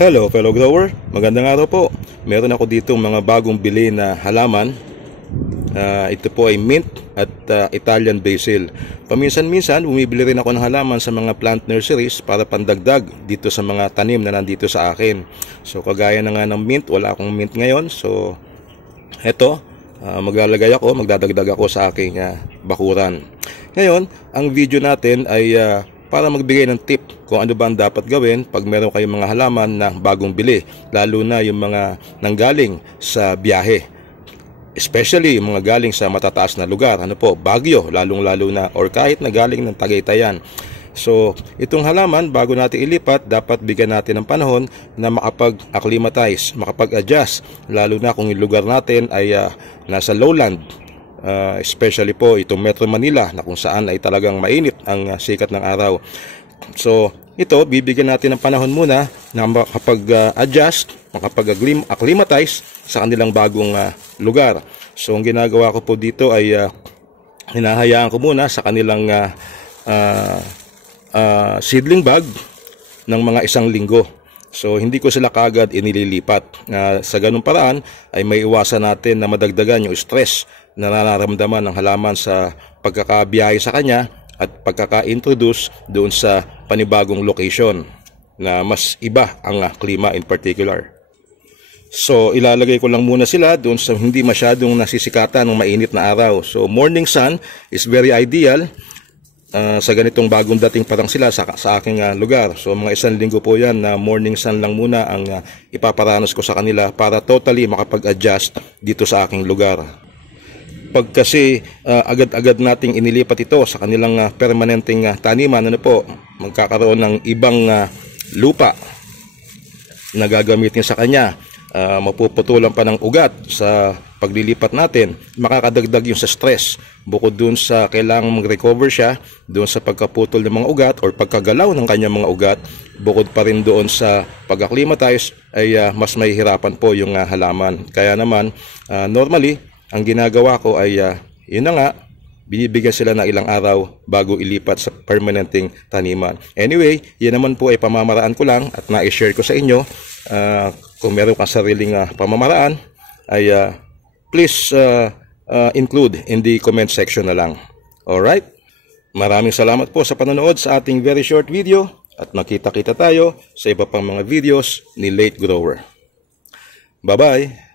Hello fellow grower, magandang araw po. Meron ako dito mga bagong bili na halaman. Ito po ay mint at Italian basil. Paminsan-minsan bumibili rin ako ng halaman sa mga plant nurseries para pandagdag dito sa mga tanim na nandito sa akin. So kagaya na nga ng mint, wala akong mint ngayon. So eto, magdadagdag ako sa aking bakuran. Ngayon, ang video natin ay para magbigay ng tip kung ano ba ang dapat gawin pag meron kayong mga halaman na bagong bili, lalo na yung mga nanggaling sa biyahe, especially yung mga galing sa matataas na lugar, Baguio, lalong-lalo na, or kahit na galing ng Tagaytayan. So itong halaman, bago natin ilipat, dapat bigyan natin ng panahon na makapag-acclimatize, makapag-adjust, lalo na kung yung lugar natin ay nasa lowland. Especially po itong Metro Manila na kung saan ay talagang mainit ang sikat ng araw. So ito, bibigyan natin ng panahon muna na makapag-adjust, makapag-acclimatize sa kanilang bagong lugar. So ang ginagawa ko po dito ay hinahayaan ko muna sa kanilang seedling bag ng mga 1 linggo. So hindi ko sila kagad inililipat. Sa ganung paraan ay may iwasan natin na madagdagan yung stress na nararamdaman ng halaman sa pagkakabiyahe sa kanya at pagkaka-introduce doon sa panibagong location na mas iba ang klima in particular. So ilalagay ko lang muna sila doon sa hindi masyadong nasisikatan ng mainit na araw. So morning sun is very ideal sa ganitong bagong dating parang sila sa aking lugar. So mga 1 linggo po yan na morning sun lang muna ang ipaparanas ko sa kanila para totally makapag-adjust dito sa aking lugar. Pag kasi agad-agad nating inilipat ito sa kanilang permanenteng taniman, magkakaroon ng ibang lupa na gagamitin sa kanya. Mapuputulan pa ng ugat sa paglilipat natin, makakadagdag yung sa stress. Bukod dun sa kailangang mag-recover siya doon sa pagkaputol ng mga ugat or pagkagalaw ng kanyang mga ugat, bukod pa rin doon sa pag-acclimatize ay mas mahihirapan po yung halaman. Kaya naman normally ang ginagawa ko ay yun na nga, binibigyan sila ng ilang araw bago ilipat sa permanenteng taniman. Anyway, yan naman po ay pamamaraan ko lang at na-share ko sa inyo. Kung meron kang sariling pamamaraan ay please include in the comment section na lang. Alright? Maraming salamat po sa panonood sa ating very short video at makita-kita tayo sa iba pang mga videos ni Late Grower. Bye-bye!